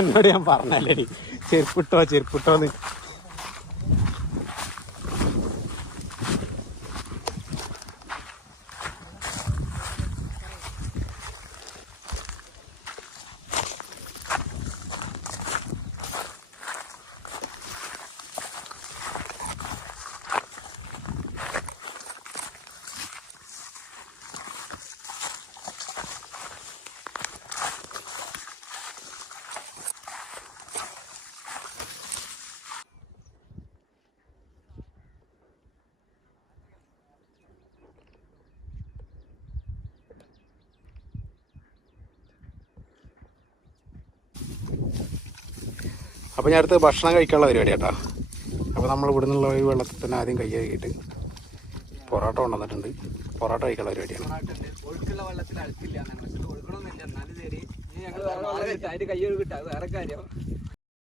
എന്നോട് ഞാൻ പറഞ്ഞല്ലേ ചെരുപ്പിട്ടോന്ന്. അപ്പോൾ ഞാൻ അടുത്ത് ഭക്ഷണം കഴിക്കാനുള്ള പരിപാടി കേട്ടോ. അപ്പോൾ നമ്മൾ ഇവിടെ നിന്നുള്ള ഈ വെള്ളത്തിൽ തന്നെ ആദ്യം കൈ കഴുകിയിട്ട് പൊറോട്ട കൊണ്ടുവന്നിട്ടുണ്ട്. പൊറോട്ട കഴിക്കാനുള്ള പരിപാടിയാണ്. കൈ കഴുകിട്ട് വേറെ കാര്യം